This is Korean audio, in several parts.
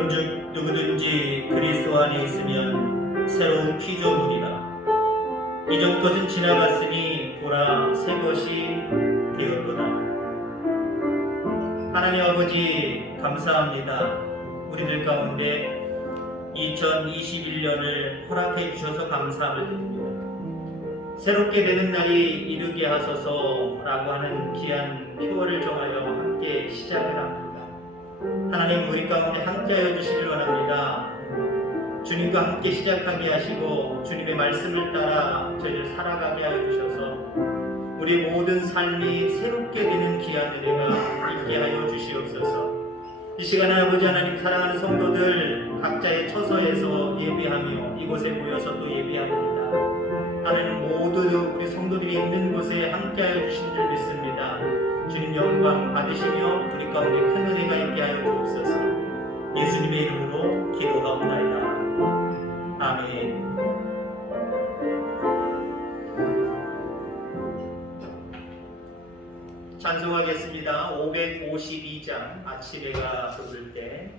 그런즉 누구든지 그리스도 안에 있으면 새로운 피조물이라. 이전 것은 지나갔으니 보라 새 것이 되었도다. 하나님 아버지 감사합니다. 우리들 가운데 2021년을 허락해 주셔서 감사함을 드립니다. 새롭게 되는 날이 이르게 하소서라고 하는 귀한 표어를 정하여 함께 시작을 합니다. 하나님 우리 가운데 함께하여 주시길 원합니다. 주님과 함께 시작하게 하시고 주님의 말씀을 따라 저희를 살아가게 하여 주셔서 우리 모든 삶이 새롭게 되는 귀한 은혜가 있게 하여 주시옵소서. 이 시간에 아버지 하나님 사랑하는 성도들 각자의 처소에서 예배하며 이곳에 모여서 또 예배합니다. 하나님 모두 우리 성도들이 있는 곳에 함께하여 주신 줄 믿습니다. 주님 영광 받으시며 우리 가운데 큰 은혜가 있게 하여 주옵소서. 예수님의 이름으로 기도하옵나이다. 아멘. 찬송하겠습니다. 552장 아침에가 부를 때.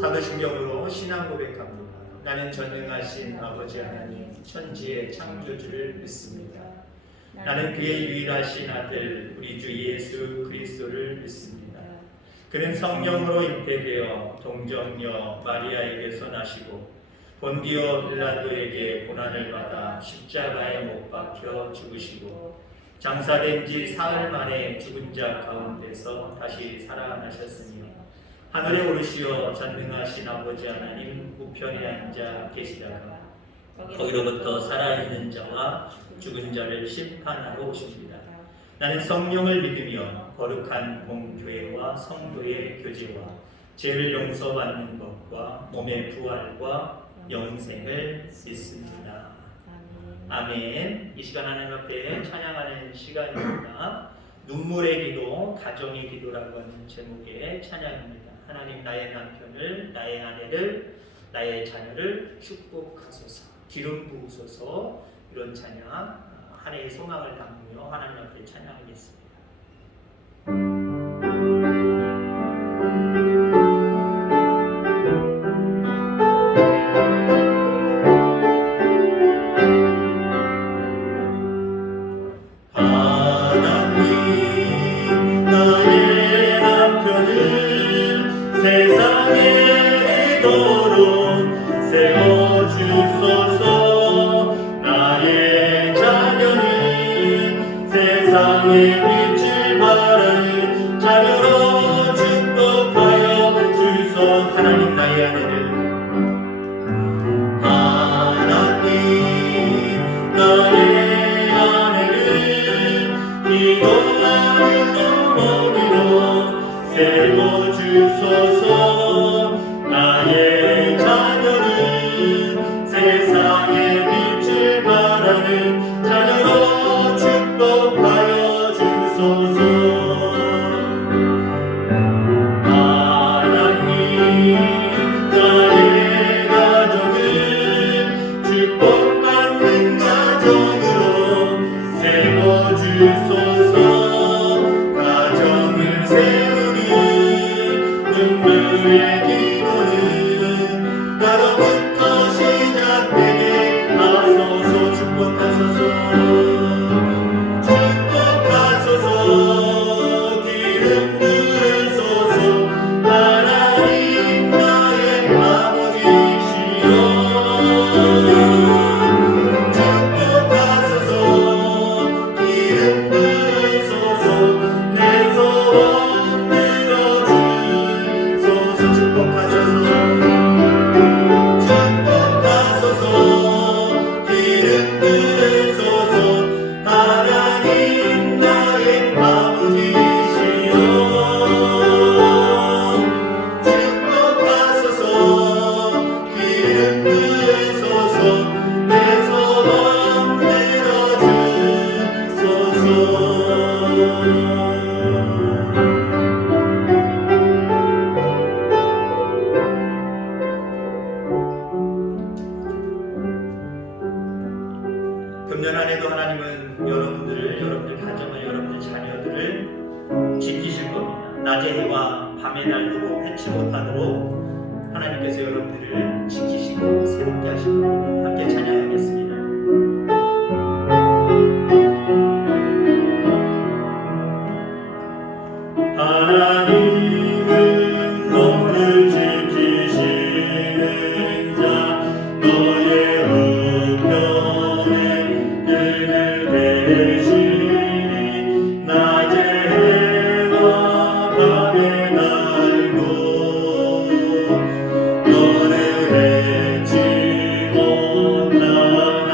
사도신경으로 신앙 고백합니다. 나는 전능하신 아버지 하나님 천지의 창조주를 믿습니다. 나는 그의 유일하신 아들 우리 주 예수 그리스도를 믿습니다. 그는 성령으로 잉태되어 동정녀 마리아에게서 나시고 본디오 빌라도에게 고난을 받아 십자가에 못 박혀 죽으시고 장사된 지 사흘 만에 죽은 자 가운데서 다시 살아나셨으며 하늘에 오르시어 전능하신 아버지 하나님 우편에 앉아 계시다가 거기로부터 살아있는 자와 죽은 자를 심판하러 오십니다. 나는 성령을 믿으며 거룩한 공교회와 성도의 교제와 죄를 용서받는 것과 몸의 부활과 영생을 믿습니다. 아멘. 이 시간 하나님 앞에 찬양하는 시간입니다. 눈물의 기도, 가정의 기도라고 하는 제목의 찬양입니다. 하나님, 나의 남편을, 나의 아내를, 나의 자녀를 축복하소서, 기름 부으소서. 이런 찬양, 한 해의 소망을 담으며 하나님 앞에 찬양하겠습니다. 세상의 이도록 세워주소서. 나의 자녀는 세상의 빛을 바라는 자녀로 축복하여 주소서. 하나님, 나의 아내를, 하나님 나의 아내를 기도하는 어머니로 세워주소서. 나의 자녀는 세상의 빛을 바라는 자녀로 축복하여 주소서. 하나님, 나의 가정을 축복받는 가정으로 세워주소서. 가정을 세우는 눈물의 기도는 나로부터 시작되게 하소서. 축복하소서. 축복하소서. 기름 부으소서. 하나님, 나의 아버지시여 축복하소서. 기름 부으소서. 내 소원 들어주소서. 축복하소서. 축복하소서. 기름 부으소서. 하나님, 나의 아버지시여 축복하소서. 기름 부으소서. 내 소원 들어주소서. 금년 한 해도 하나님은 여러분들 가정을, 여러분들 자녀들을 지키실 겁니다. 낮의 해와 밤의 날도 해치 못하도록 하나님께서 여러분들을 지키시고 새롭게 하실 겁니다. 함께 찬양하겠습니다. 하나님은 너를 지키시는 자, 너의 우편에 끈을 대시니 낮의 해와 밤의 날도 너를 해치 못하나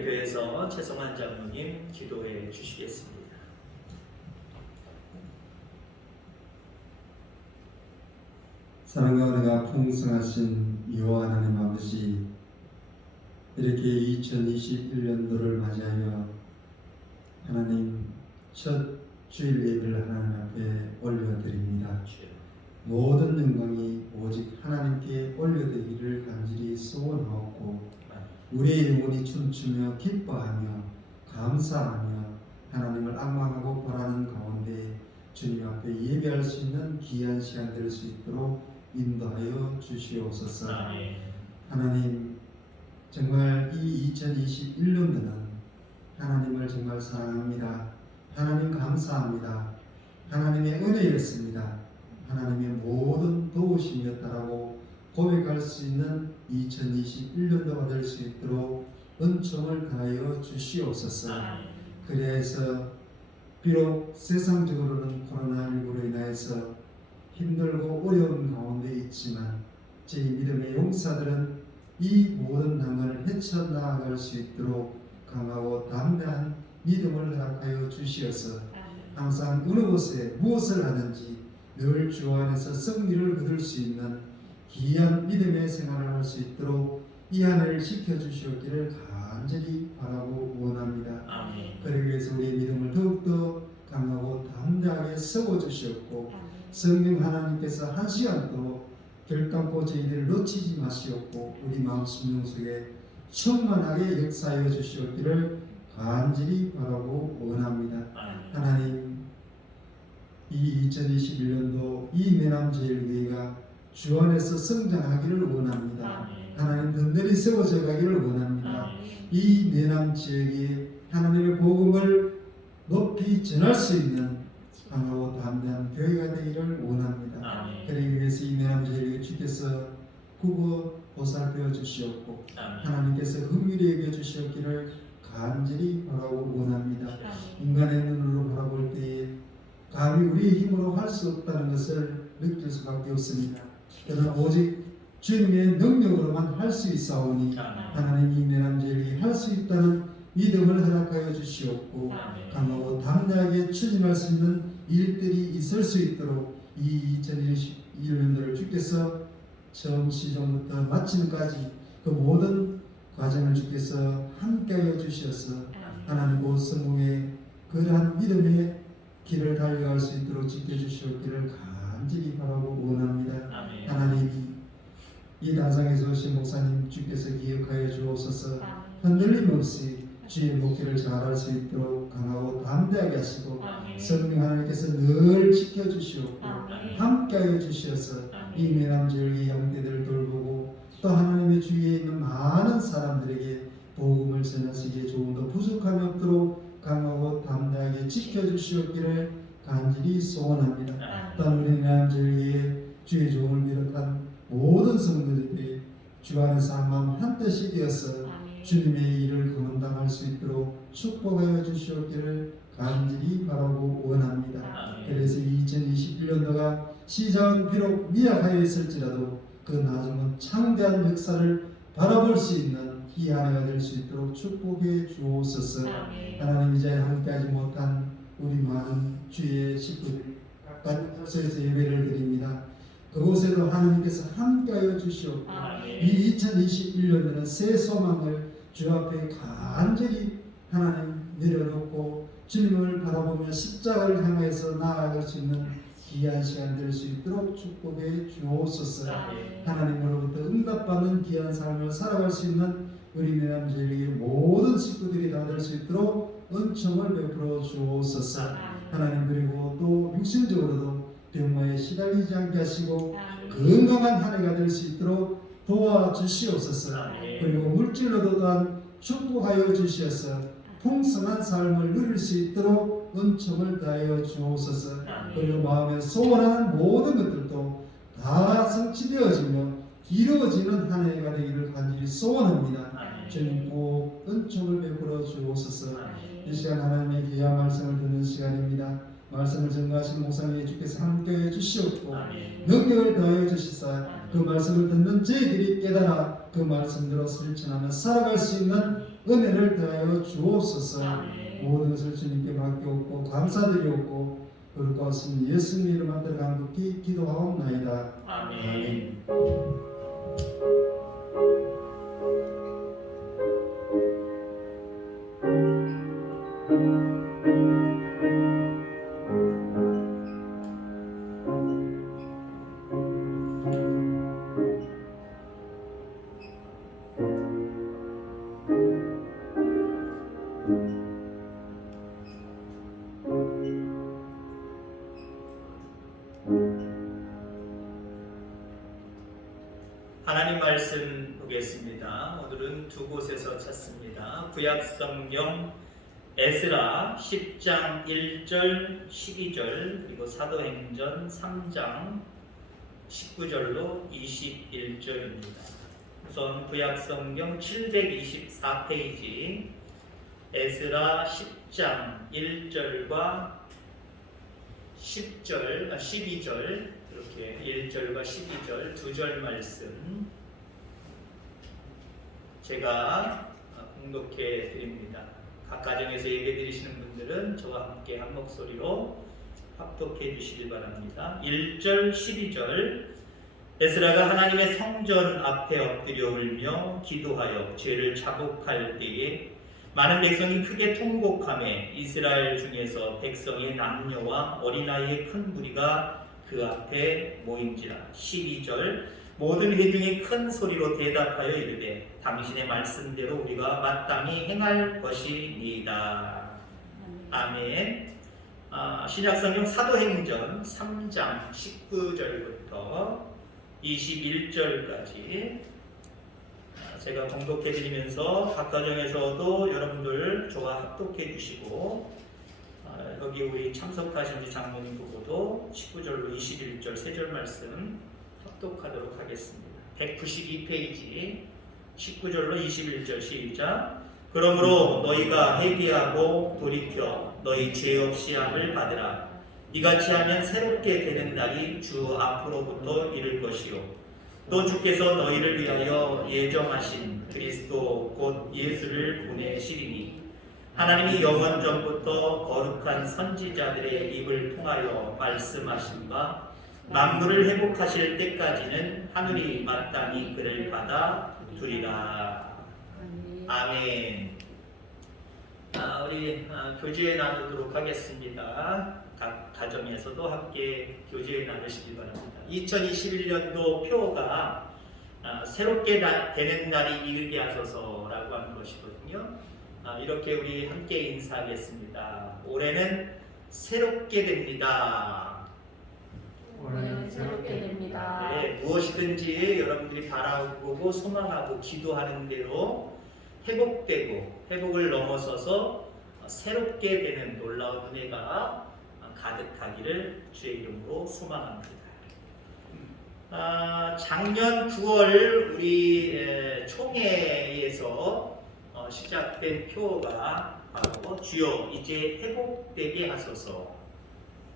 대표해서 최성환 장로님 기도해 주시겠습니다. 사랑과 은혜가 풍성하신 여호와 하나님 아버지, 이렇게 2021년도를 맞이하여 하나님 첫 주일 예배를 하나님 앞에 올려드립니다. 모든 영광이 오직 하나님께 올려드리기를 간절히 소원하옵고, 우리의 영혼이 춤추며 기뻐하며 감사하며 하나님을 앙망하고 바라는 가운데 주님 앞에 예배할 수 있는 귀한 시간 될 수 있도록 인도하여 주시옵소서. 하나님, 정말 이 2021년도는 하나님을 정말 사랑합니다. 하나님 감사합니다. 하나님의 은혜였습니다. 하나님의 모든 도우심이었다라고 고백할 수 있는 2021년도가 될 수 있도록 은총을 다하여 주시옵소서. 그래서 비록 세상적으로는 코로나19로 인하여서 힘들고 어려운 가운데 있지만 제 믿음의 용사들은 이 모든 난관을 헤쳐나갈 수 있도록 강하고 담대한 믿음을 허락하여 주시어서 항상 어느 곳에 무엇을 하든지 늘 주 안에서 승리를 거둘 수 있는 귀한 믿음의 생활을 할 수 있도록 이 한 해를 지켜주시옵기를 간절히 바라고 원합니다. 그러기 위해서 우리의 믿음을 더욱더 강하고 담대하게 세워주시옵고, 성령 하나님께서 한 시간도 결단코 저희들을 놓치지 마시옵고 우리 마음 심령 속에 충만하게 역사하여 주시옵기를 간절히 바라고 원합니다. 하나님, 이 2021년도 이 내남제일교회가 주 안에서 성장하기를 원합니다. 하나님, 든든히 세워져 가기를 원합니다. 이 내남 지역에 하나님의 복음을 높이 전할 수 있는 강하고 담대한 교회가 되기를 원합니다. 그러기 위해서 이 내남제일교회 주께서 구거 보살펴 주시옵고 하나님께서 긍휼히 여겨 주시옵기를 간절히 바라고 원합니다. 인간의 눈으로 바라볼 때에 감히 우리의 힘으로 할 수 없다는 것을 느낄 수밖에 없습니다. 그러나 오직 주님의 능력으로만 할 수 있사오니 하나님, 이 내남제일교회 할 수 있다는 믿음을 허락하여 주시옵고 강하고 담대하게 추진할 수 있는 일들이 있을 수 있도록 이 2021년도를 주께서 처음 시작부터 마침까지 그 모든 과정을 주께서 함께하여 주셔서 하나님 곧 성공의 그러한 믿음의 길을 달려갈 수 있도록 지켜주시옵기를 간절히 바라고 원합니다. 하나님, 이 단상에서 오신 목사님 주께서 기억하여 주옵소서. 흔들림 없이 주의 목회를 잘할 수 있도록 강하고 담대하게 하시고 성령 하나님께서 늘 지켜주시옵고 함께하여 주셔서 이 내남제일교회 양대들을 돌보고 또 하나님의 주위에 있는 많은 사람들에게 복음을 전하시기에 조금도 부족함이 없도록 강하고 담대하게 지켜주시옵기를 간절히 소원합니다. 또한 우리 내남제일교회 주의 종을 비롯한 모든 성도들이 주 안에서 한 마음 한 뜻이 되어서 주님의 일을 감당할 수 있도록 축복하여 주시옵기를 간절히 바라고 원합니다. 그래서 2021년도가 시작은 비록 미약하여 있을지라도 그 나중은 창대한 역사를 바라볼 수 있는 이 한 해가 될 수 있도록 축복해 주옵소서. 하나님, 이 자리에 함께하지 못한 우리 많은 주의 식구들이 각각 곳에서 예배를 드립니다. 그곳에도 하나님께서 함께하여 주시옵고 이 2021년에는 새 소망을 주 앞에 간절히 하나님 내려놓고 주님을 바라보며 십자가를 향해서 나아갈 수 있는 귀한 시간 될 수 있도록 축복해 주옵소서. 하나님으로부터 응답받는 귀한 삶을 살아갈 수 있는 우리 내남제일교회 모든 식구들이 다 될 수 있도록 은총을 베풀어 주옵소서. 하나님, 그리고 또 육신적으로도 병마에 시달리지 않게 하시고 건강한 한 해가 될 수 있도록 도와주시옵소서. 그리고 물질로도 또한 축복하여 주시어서 풍성한 삶을 누릴 수 있도록 은총을 다하여 주옵소서. 그리고 마음에 소원하는 모든 것들도 다 성취되어지며 이루어지는 한 해가 되기를 간절히 소원합니다. 주님 꼭 은총을 베풀어 주옵소서. 이 시간 하나님의 귀한 말씀을 듣는 시간입니다. 말씀을 전가하신 목사님 주께서 함께해 주시옵고 능력을 더해 주시사 그 말씀을 듣는 저희들이 깨달아 그 말씀대로 실천하며 살아갈 수 있는 은혜를 더하여 주옵소서. 아멘. 모든 것을 주님께 맡겨옵고 감사드리옵고 그럴 것은 예수님 이름으로 간곡히 기도하옵나이다. 아멘. 하나님 말씀 보겠습니다. 오늘은 두 곳에서 찾습니다. 구약성경 에스라 10장 1절 12절 그리고 사도행전 3장 19절로 21절입니다. 우선 구약성경 724페이지 에스라 10장 1절과 12절 이렇게 1절과 12절 두 절 말씀 제가 공독해 드립니다. 각 가정에서 예배 드리시는 분들은 저와 함께 한 목소리로 합독해 주시기 바랍니다. 1절 12절 에스라가 하나님의 성전 앞에 엎드려 울며 기도하여 죄를 자복할 때에 많은 백성이 크게 통곡하며 이스라엘 중에서 백성의 남녀와 어린아이의 큰 무리가 그 앞에 모인지라. 12절 모든 회중이 큰 소리로 대답하여 이르되 당신의 말씀대로 우리가 마땅히 행할 것이니이다. 아멘. 신약성경 사도행전 3장 19절부터 21절까지 제가 공독해 드리면서 각 가정에서도 여러분들 저와 합독해 주시고 여기 우리 참석하신 우리 장로님 보고도 19절로 21절 세 절 말씀 합독하도록 하겠습니다. 192페이지 19절로 21절 시작. 그러므로 너희가 회개하고 돌이켜 너희 죄 없이 함을 받으라. 이같이 하면 새롭게 되는 날이 주 앞으로부터 이를 것이요 또 주께서 너희를 위하여 예정하신 그리스도 곧 예수를 보내시리니 하나님이 영원 전부터 거룩한 선지자들의 입을 통하여 말씀하신 바 만물을 회복하실 때까지는 하늘이 마땅히 그를 받아 두리라. 아멘. 우리 교제 나누도록 하겠습니다. 각 가정에서도 함께 교제 나누시기 바랍니다. 2021년도 표가 새롭게 되는 날이 이르게 하소서라고 하는 것이거든요. 이렇게 우리 함께 인사하겠습니다. 올해는 새롭게 됩니다. 올해는 새롭게 됩니다. 네, 무엇이든지 여러분들이 바라보고 소망하고 기도하는 대로 회복되고 회복을 넘어서서 새롭게 되는 놀라운 은혜가 가득하기를 주의 이름으로 소망합니다. 작년 9월 우리 총회에서 시작된 표가 바로 주여 이제 회복되게 하소서.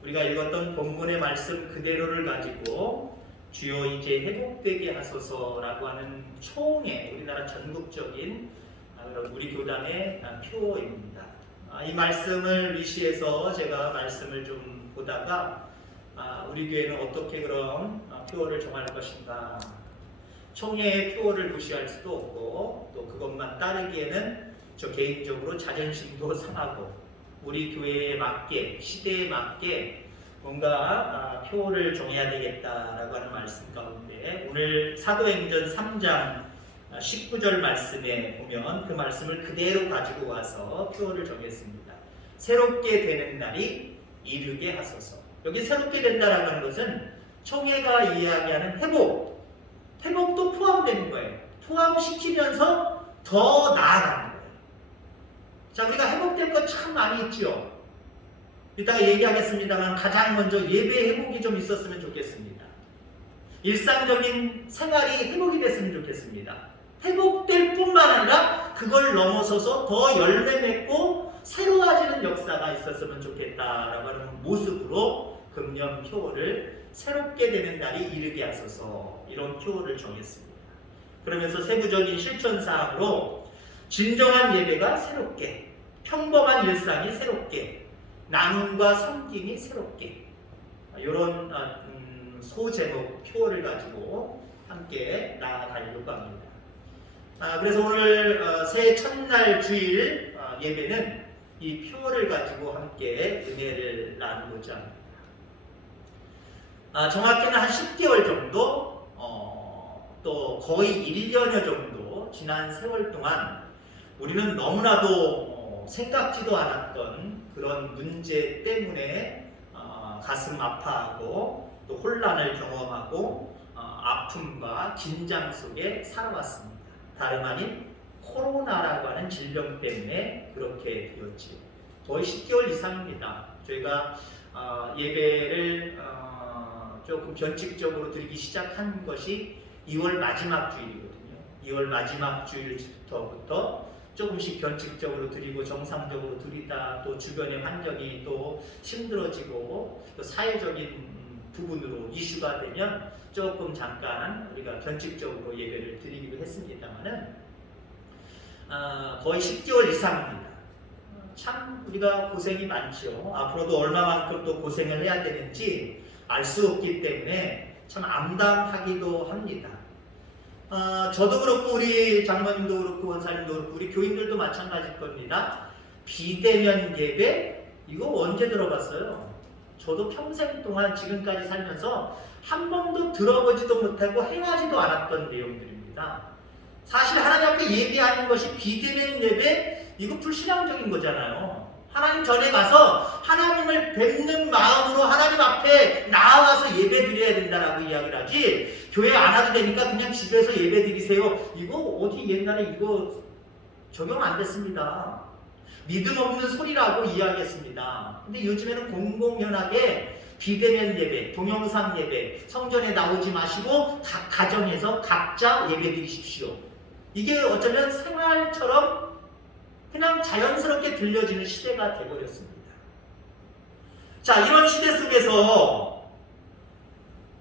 우리가 읽었던 본문의 말씀 그대로를 가지고 주여 이제 회복되게 하소서라고 하는 총회, 우리나라 전국적인 우리 교단의 표입니다. 이 말씀을 위시해서 제가 말씀을 좀 보다가 우리 교회는 어떻게 그런 표어를 정할 것인가. 총회의 표어를 무시할 수도 없고 또 그것만 따르기에는 저 개인적으로 자존심도 상하고 우리 교회에 맞게 시대에 맞게 뭔가 표어를 정해야 되겠다라고 하는 말씀 가운데 오늘 사도행전 3장 19절 말씀에 보면 그 말씀을 그대로 가지고 와서 표어를 정했습니다. 새롭게 되는 날이 이르게 하소서. 여기 새롭게 된다라고 하는 것은 총회가 이야기하는 회복도 포함되는 거예요. 포함시키면서 더 나아가는 거예요. 자, 우리가 회복될 것 참 많이 있죠. 이따가 얘기하겠습니다만 가장 먼저 예배 회복이 좀 있었으면 좋겠습니다. 일상적인 생활이 회복이 됐으면 좋겠습니다. 회복될 뿐만 아니라 그걸 넘어서서 더 열매 맺고 새로워지는 역사가 있었으면 좋겠다라고 하는 모습으로 금년 표어를 새롭게 되는 날이 이르게 하소서 이런 표어를 정했습니다. 그러면서 세부적인 실천사항으로 진정한 예배가 새롭게, 평범한 일상이 새롭게, 나눔과 섬김이 새롭게, 이런 소제목 표어를 가지고 함께 나아가려고 합니다. 그래서 오늘 새해 첫날 주일 예배는 이 표어를 가지고 함께 은혜를 나누고자 합니다. 정확히는 한 10개월 정도, 또 거의 1년여 정도 지난 세월 동안 우리는 너무나도 생각지도 않았던 그런 문제 때문에 가슴 아파하고 또 혼란을 경험하고 아픔과 긴장 속에 살아왔습니다. 다름 아닌 코로나라고 하는 질병 때문에 그렇게 되었지요. 거의 10개월 이상입니다. 저희가 예배를 조금 변칙적으로 드리기 시작한 것이 2월 마지막 주일이거든요. 2월 마지막 주일부터 조금씩 변칙적으로 드리고 정상적으로 드리다 또 주변의 환경이 또 힘들어지고 또 사회적인 부분으로 이슈가 되면 조금 잠깐 우리가 변칙적으로 예배를 드리기도 했습니다만은 거의 10개월 이상입니다. 참 우리가 고생이 많죠. 앞으로도 얼마만큼 또 고생을 해야 되는지 알 수 없기 때문에 참 암담하기도 합니다. 저도 그렇고 우리 장로님도 그렇고 원사님도 그렇고 우리 교인들도 마찬가지일 겁니다. 비대면 예배 이거 언제 들어봤어요? 저도 평생 동안 지금까지 살면서 한 번도 들어보지도 못하고 행하지도 않았던 내용들입니다. 사실 하나님 앞에 예배하는 것이 비대면 예배 이거 불신앙적인 거잖아요. 하나님 전에 가서 하나님을 뵙는 마음으로 하나님 앞에 나와서 예배 드려야 된다라고 이야기를 하지 교회 안 와도 되니까 그냥 집에서 예배 드리세요. 이거 어디 옛날에 이거 적용 안 됐습니다. 믿음 없는 소리라고 이야기했습니다. 근데 요즘에는 공공연하게 비대면 예배, 동영상 예배, 성전에 나오지 마시고 각 가정에서 각자 예배 드리십시오. 이게 어쩌면 생활처럼 그냥 자연스럽게 들려지는 시대가 되어버렸습니다. 자, 이런 시대 속에서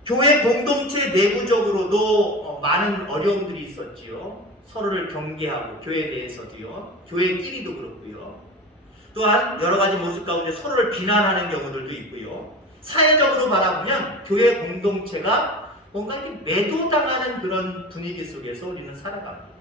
교회 공동체 내부적으로도 많은 어려움들이 있었지요. 서로를 경계하고 교회 내에서도요. 교회끼리도 그렇고요. 또한 여러 가지 모습 가운데 서로를 비난하는 경우들도 있고요. 사회적으로 바라보면 교회 공동체가 뭔가 이렇게 매도당하는 그런 분위기 속에서 우리는 살아갑니다.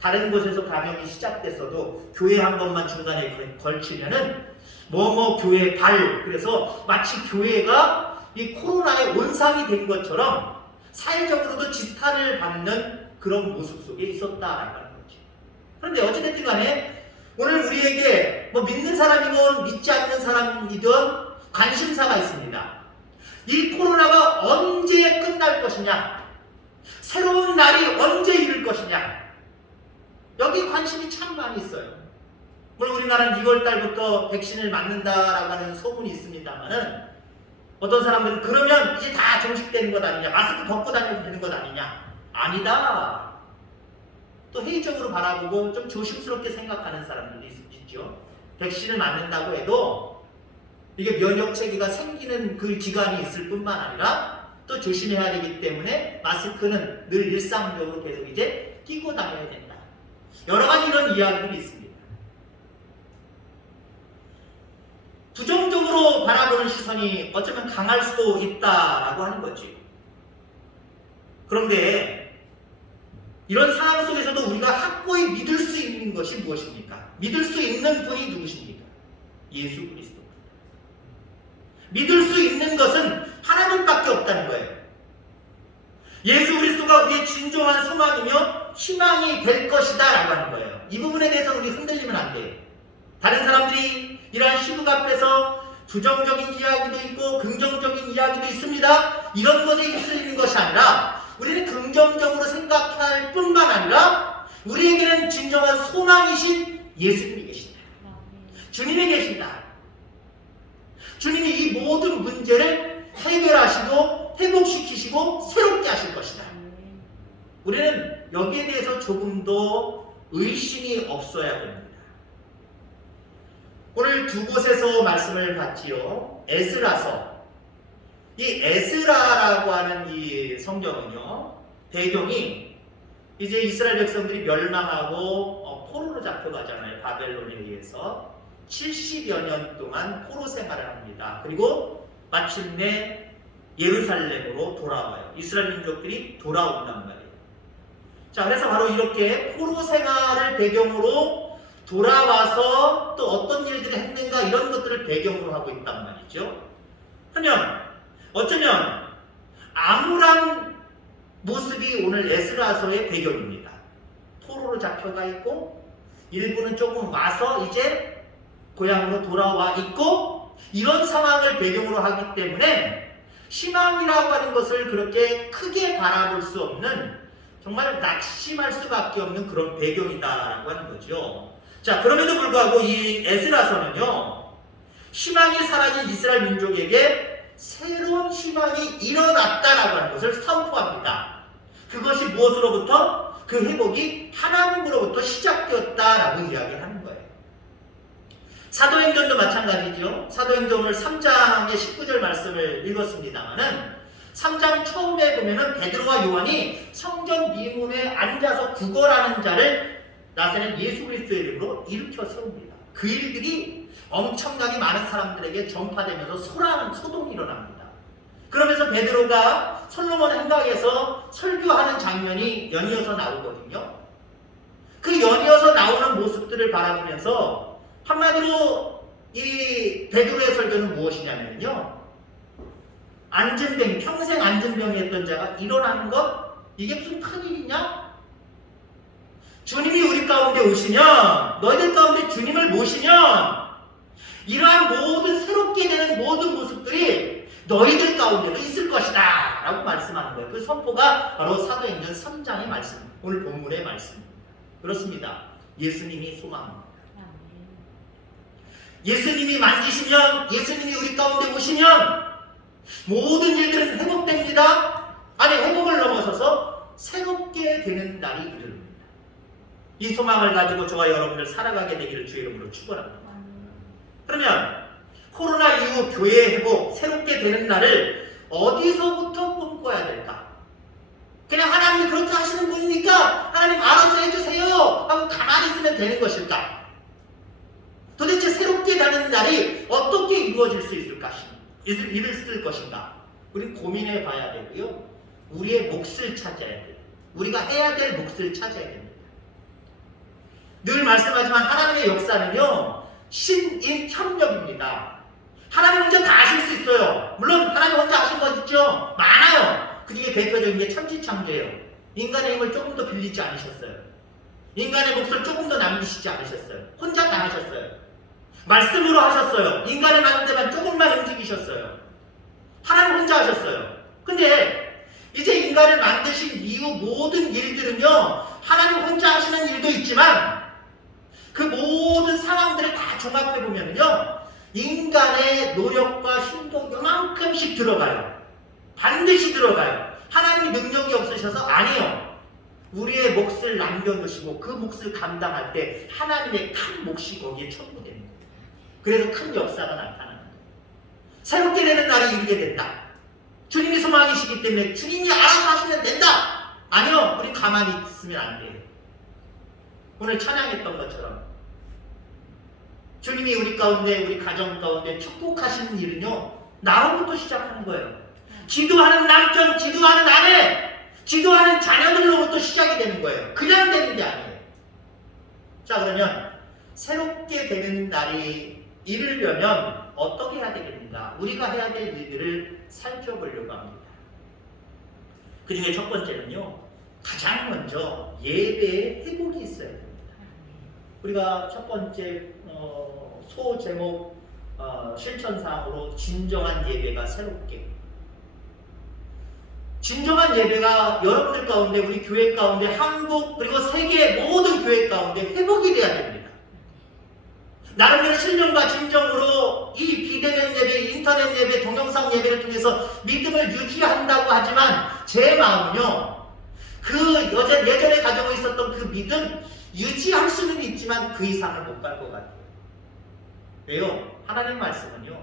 다른 곳에서 감염이 시작됐어도 교회 한 번만 중간에 걸치면은 뭐뭐 교회 발 그래서 마치 교회가 이 코로나의 온상이 된 것처럼 사회적으로도 지탄을 받는 그런 모습 속에 있었다라는 거죠. 그런데 어찌됐든 간에 오늘 우리에게 뭐 믿는 사람이건 믿지 않는 사람이든 관심사가 있습니다. 이 코로나가 언제 끝날 것이냐, 새로운 날이 언제 이룰 것이냐, 여기 관심이 참 많이 있어요. 물론 우리나라는 2월달부터 백신을 맞는다라고 하는 소문이 있습니다만은 어떤 사람들은 그러면 이제 다 종식되는 것 아니냐, 마스크 벗고 다녀도 되는 것 아니냐. 아니다. 또 회의적으로 바라보고 좀 조심스럽게 생각하는 사람들이 있죠. 백신을 맞는다고 해도 이게 면역 체계가 생기는 그 기간이 있을 뿐만 아니라 또 조심해야 되기 때문에 마스크는 늘 일상적으로 계속 이제 끼고 다녀야 된다. 여러 가지 이런 이야기들이 있습니다. 부정적으로 바라보는 시선이 어쩌면 강할 수도 있다라고 하는 거지. 그런데 이런 상황 속에서도 우리가 확고히 믿을 수 있는 것이 무엇입니까? 믿을 수 있는 분이 누구십니까? 예수 그리스도. 믿을 수 있는 것은 하나님밖에 없다는 거예요. 예수 그리스도가 우리의 진정한 소망이며 희망이 될 것이다 라고 하는 거예요. 이 부분에 대해서 우리 흔들리면 안 돼요. 다른 사람들이 이러한 시국 앞에서 부정적인 이야기도 있고 긍정적인 이야기도 있습니다. 이런 것에 휩쓸리는 것이 아니라 우리는 긍정적으로 생각할 뿐만 아니라 우리에게는 진정한 소망이신 예수님이 계신다. 주님이 계신다. 주님이 이 모든 문제를 해결하시고 회복시키시고 새롭게 하실 것이다. 우리는 여기에 대해서 조금 더 의심이 없어야 됩니다. 오늘 두 곳에서 말씀을 봤지요. 에스라서. 이 에스라라고 하는 이 성경은요, 배경이 이제 이스라엘 백성들이 멸망하고 포로로 잡혀가잖아요. 바벨론에 의해서 70여 년 동안 포로 생활을 합니다. 그리고 마침내 예루살렘으로 돌아와요. 이스라엘 민족들이 돌아온단 말이에요. 자, 그래서 바로 이렇게 포로 생활을 배경으로 돌아와서 또 어떤 일들을 했는가 이런 것들을 배경으로 하고 있단 말이죠. 그러면 어쩌면 암울한 모습이 오늘 에스라서의 배경입니다. 포로로 잡혀가 있고 일부는 조금 와서 이제 고향으로 돌아와 있고 이런 상황을 배경으로 하기 때문에 희망이라고 하는 것을 그렇게 크게 바라볼 수 없는 정말 낙심할 수밖에 없는 그런 배경이다라고 하는 거죠. 자, 그럼에도 불구하고 이 에스라서는요, 희망이 사라진 이스라엘 민족에게 새로운 희망이 일어났다라고 하는 것을 선포합니다. 그것이 무엇으로부터? 그 회복이 하나님으로부터 시작되었다라고 이야기하는 거예요. 사도행전도 마찬가지죠. 사도행전 오늘 3장의 19절 말씀을 읽었습니다만은 3장 처음에 보면은 베드로와 요한이 성전 미문에 앉아서 구걸하는 자를 나사렛 예수 그리스도의 이름으로 일으켜 세웁니다. 그 일들이 엄청나게 많은 사람들에게 전파되면서 소동이 일어납니다. 그러면서 베드로가 솔로몬 행각에서 설교하는 장면이 연이어서 나오거든요. 그 연이어서 나오는 모습들을 바라보면서 한마디로 이 베드로의 설교는 무엇이냐면요, 안전병이, 평생 안전병이 했던 자가 일어나는 것, 이게 무슨 큰일이냐? 주님이 우리 가운데 오시면, 너희들 가운데 주님을 모시면 이러한 모든 새롭게 되는 모든 모습들이 너희들 가운데도 있을 것이다 라고 말씀하는 거예요. 그 선포가 바로 사도행전 3장의 말씀, 오늘 본문의 말씀입니다. 그렇습니다. 예수님이 소망입니다. 예수님이 만지시면, 예수님이 우리 가운데 오시면 모든 일들은 회복됩니다. 아니, 회복을 넘어서서 새롭게 되는 날이 이릅니다. 이 소망을 가지고 저와 여러분들 살아가게 되기를 주의 이름으로 축원합니다. 그러면 코로나 이후 교회 회복, 새롭게 되는 날을 어디서부터 꿈꿔야 될까? 그냥 하나님이 그렇게 하시는 분이니까 하나님 알아서 해주세요 하고 가만히 있으면 되는 것일까? 도대체 새롭게 되는 날이 어떻게 이루어질 수 있을 것인가? 우리 고민해 봐야 되고요. 우리의 몫을 찾아야 돼요. 우리가 해야 될 몫을 찾아야 됩니다. 늘 말씀하지만 하나님의 역사는요, 신인협력입니다. 하나님 혼자 다 하실 수 있어요. 물론 하나님 혼자 하신 거 있죠? 많아요. 그 중에 대표적인 게 천지창조예요. 인간의 힘을 조금 더 빌리지 않으셨어요. 인간의 몫을 조금 더 남기시지 않으셨어요. 혼자 다 하셨어요. 말씀으로 하셨어요. 인간을 만든 데만 조금만 움직이셨어요. 하나님 혼자 하셨어요. 근데 이제 인간을 만드신 이후 모든 일들은요, 하나님 혼자 하시는 일도 있지만 그 모든 상황들을 다 종합해보면요, 인간의 노력과 힘도 요만큼씩 들어가요. 반드시 들어가요. 하나님이 능력이 없으셔서 아니요. 우리의 몫을 남겨놓으시고 그 몫을 감당할 때 하나님의 큰 몫이 거기에 첨부됩니다. 그래서 큰 역사가 나타나는 거예요. 새롭게 되는 날이 이르게 된다. 주님이 소망이시기 때문에 주님이 알아서 하시면 된다. 아니요. 우리 가만히 있으면 안 돼요. 오늘 찬양했던 것처럼 주님이 우리 가운데, 우리 가정 가운데 축복하시는 일은요, 나로부터 시작하는 거예요. 기도하는 남편, 기도하는 아내, 기도하는 자녀들로부터 시작이 되는 거예요. 그냥 되는 게 아니에요. 자, 그러면 새롭게 되는 날이 이르려면 어떻게 해야 되겠는가? 우리가 해야 될 일들을 살펴보려고 합니다. 그 중에 첫 번째는요, 가장 먼저 예배의 회복이 있어야 됩니다. 우리가 첫 번째 소 제목 실천사항으로 진정한 예배가 새롭게, 진정한 예배가 여러분들 가운데, 우리 교회 가운데, 한국 그리고 세계 모든 교회 가운데 회복이 돼야 됩니다. 나름대로 신령과 진정으로 이 비대면 예배, 인터넷 예배, 동영상 예배를 통해서 믿음을 유지한다고 하지만 제 마음은요, 그 예전에 가지고 있었던 그 믿음 유지할 수는 있지만 그 이상을 못 갈 것 같아요. 왜요? 하나님 말씀은요,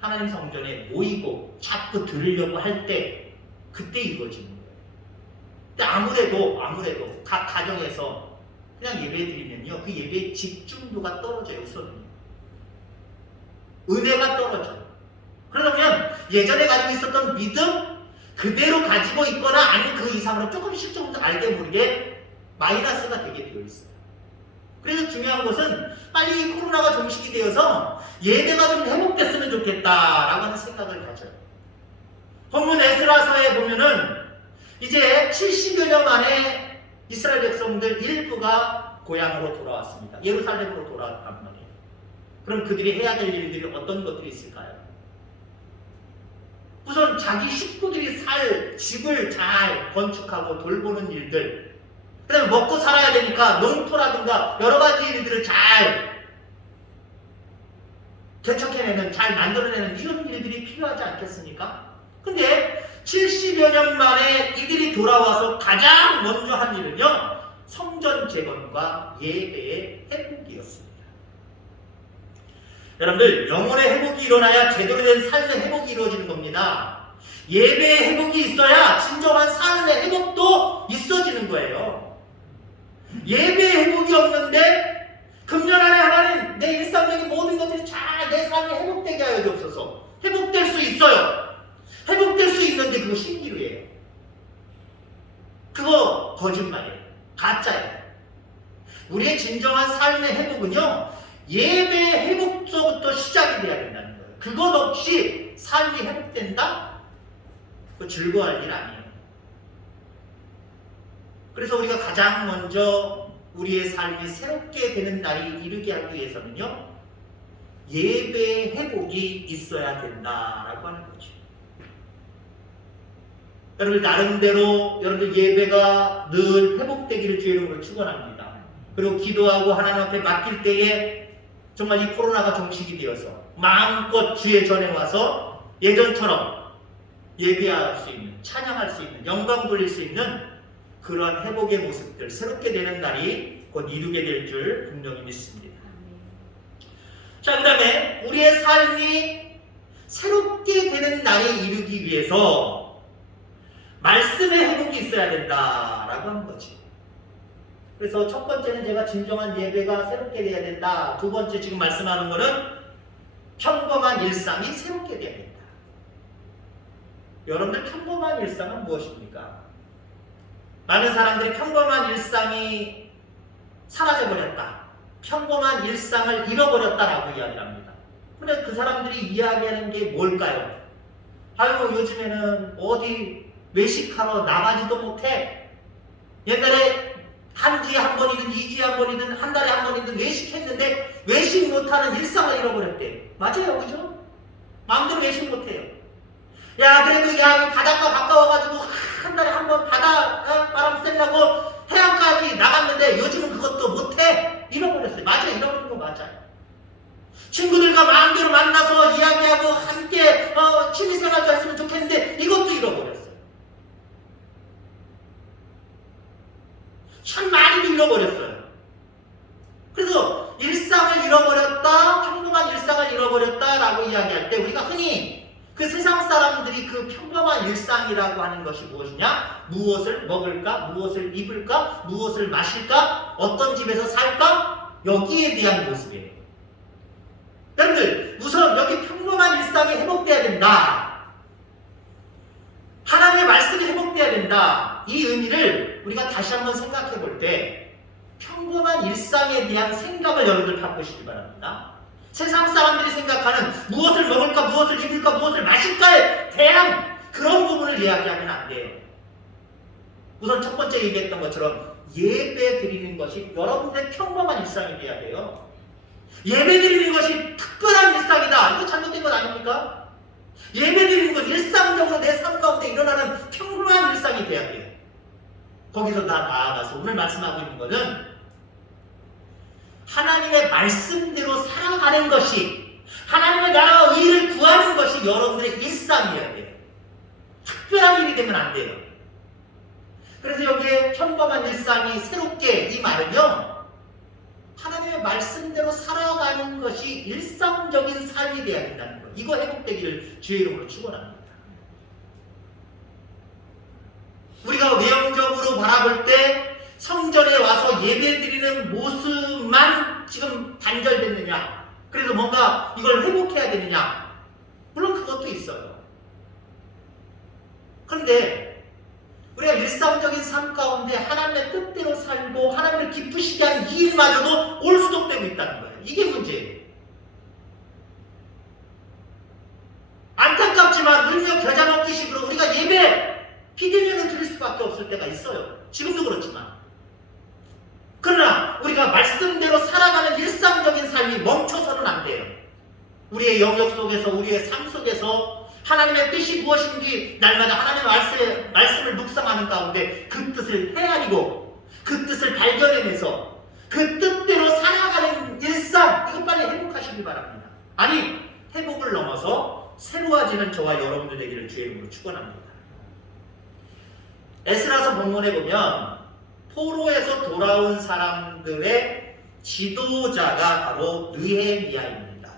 하나님 성전에 모이고 자꾸 들으려고 할 때 그때 이루어지는 거예요. 근데 아무래도 각 가정에서 그냥 예배 드리면요, 그 예배의 집중도가 떨어져요. 우선 은혜가 떨어져. 그러면 예전에 가지고 있었던 믿음 그대로 가지고 있거나 아니면 그 이상으로 조금씩 알게 모르게 마이너스가 되게 되어 있어요. 그래서 중요한 것은 빨리 이 코로나가 종식이 되어서 예배가 좀 회복됐으면 좋겠다라고 하는 생각을 가져요. 본문 에스라서에 보면은 이제 70여 년 만에 이스라엘 백성들 일부가 고향으로 돌아왔습니다. 예루살렘으로 돌아왔단 말이에요. 그럼 그들이 해야 될 일들이 어떤 것들이 있을까요? 우선 자기 식구들이 살 집을 잘 건축하고 돌보는 일들, 그 다음에 먹고 살아야 되니까 농토라든가 여러 가지 일들을 잘 개척해내는, 잘 만들어내는 이런 일들이 필요하지 않겠습니까? 근데 70여 년 만에 이들이 돌아와서 가장 먼저 한 일은요, 성전 재건과 예배의 회복이었습니다. 여러분들, 영혼의 회복이 일어나야 제대로 된 삶의 회복이 이루어지는 겁니다. 예배의 회복이 있어야 진정한 삶의 회복도 있어지는 거예요. 예배의 회복이 없는데 금년 안에 하나님 내 일상적인 모든 것들이 잘 내 삶에 회복되게 하여 주옵소서. 회복될 수 있어요. 회복될 수 있는데 그거 신기루예요. 그거 거짓말이에요. 가짜예요. 우리의 진정한 삶의 회복은요, 예배의 회복서부터 시작이 돼야 된다는 거예요. 그것 없이 삶이 회복된다? 그거 즐거워할 일 아니에요. 그래서 우리가 가장 먼저 우리의 삶이 새롭게 되는 날이 이르게 하기 위해서는요, 예배의 회복이 있어야 된다라고 하는 거죠. 여러분, 나름대로 여러분들 예배가 늘 회복되기를 주의 이름으로 축원합니다. 그리고 기도하고 하나님 앞에 맡길 때에 정말 이 코로나가 종식이 되어서 마음껏 주의 전에 와서 예전처럼 예배할 수 있는, 찬양할 수 있는, 영광 돌릴 수 있는 그러한 회복의 모습들, 새롭게 되는 날이 곧 이루게 될 줄 분명히 믿습니다. 자, 그 다음에 우리의 삶이 새롭게 되는 날이 이루기 위해서 말씀의 회복이 있어야 된다라고 하는 거지. 그래서 첫 번째는 제가 진정한 예배가 새롭게 돼야 된다. 두 번째 지금 말씀하는 거는 평범한 일상이 새롭게 돼야 된다. 여러분들, 평범한 일상은 무엇입니까? 많은 사람들이 평범한 일상이 사라져버렸다, 평범한 일상을 잃어버렸다라고 이야기를 합니다. 근데 그 사람들이 이야기하는 게 뭘까요? 아유, 요즘에는 어디 외식하러 나가지도 못해. 옛날에 한 주에 한 번이든 2주에 한 번이든 한 달에 한 번이든 외식했는데 외식 못하는 일상을 잃어버렸대. 맞아요, 그죠? 마음대로 외식 못해요. 야, 그래도 야, 바닷가 가까워가지고 한 달에 한 번 바람 쐬려고 해안까지 나갔는데 요즘은 그것도 못해. 잃어버렸어요. 맞아요, 잃어버린 거 맞아요. 친구들과 마음대로 만나서 이야기하고 함께 취미생활도 했으면 좋겠는데 이것도 잃어버렸어요. 참 많이도 잃어버렸어요. 그래서 일상을 잃어버렸다, 평범한 일상을 잃어버렸다라고 이야기할 때 우리가 흔히 그 세상 사람들이 그 평범한 일상이라고 하는 것이 무엇이냐? 무엇을 먹을까? 무엇을 입을까? 무엇을 마실까? 어떤 집에서 살까? 여기에 대한 모습이에요. 여러분들, 우선 여기 평범한 일상이 회복돼야 된다. 하나님의 말씀이 회복돼야 된다. 이 의미를 우리가 다시 한번 생각해 볼 때 평범한 일상에 대한 생각을 여러분들 바꾸시기 바랍니다. 세상 사람들이 생각하는 무엇을 먹을까, 무엇을 입을까, 무엇을 마실까에 대한 그런 부분을 이야기하면 안 돼요. 우선 첫 번째 얘기했던 것처럼 예배 드리는 것이 여러분들의 평범한 일상이 돼야 돼요. 예배 드리는 것이 특별한 일상이다. 이거 잘못된 건 아닙니까? 예배 드리는 건 일상적으로 내 삶 가운데 일어나는 평범한 일상이 돼야 돼요. 거기서 다 나아가서 오늘 말씀하고 있는 것은 하나님의 말씀대로 살아가는 것이, 하나님의 나라와 의를 구하는 것이 여러분들의 일상이어야 돼요. 특별한 일이 되면 안 돼요. 그래서 여기에 평범한 일상이 새롭게, 이 말은요, 하나님의 말씀대로 살아가는 것이 일상적인 삶이 되어야 된다는 거예요. 이거 회복되기를 주의 이름으로 축원합니다. 우리가 외형적으로 바라볼 때 성전에 와서 예배드리는 모습만 지금 단절됐느냐? 그래서 뭔가 이걸 회복해야 되느냐? 물론 그것도 있어요. 그런데 우리가 일상적인 삶 가운데 하나님의 뜻대로 살고 하나님을 기쁘시게 하는 이 일마저도 올수독되고 있다는 거예요. 이게 문제예요. 안타깝지만 울며 겨자 먹기식으로 우리가 예배 비대면을 드릴 수밖에 없을 때가 있어요. 지금도 그렇지만. 그러나 우리가 말씀대로 살아가는 일상적인 삶이 멈춰서는 안 돼요. 우리의 영역 속에서 우리의 삶 속에서 하나님의 뜻이 무엇인지 날마다 하나님의 말씀을 묵상하는 가운데 그 뜻을 헤아리고 그 뜻을 발견해내서 그 뜻대로 살아가는 일상, 이거 빨리 회복하시길 바랍니다. 아니, 회복을 넘어서 새로워지는 저와 여러분들 되기를 주의 이름으로 축원합니다. 에스라서 본문에 보면 포로에서 돌아온 사람들의 지도자가 바로 느헤미야입니다.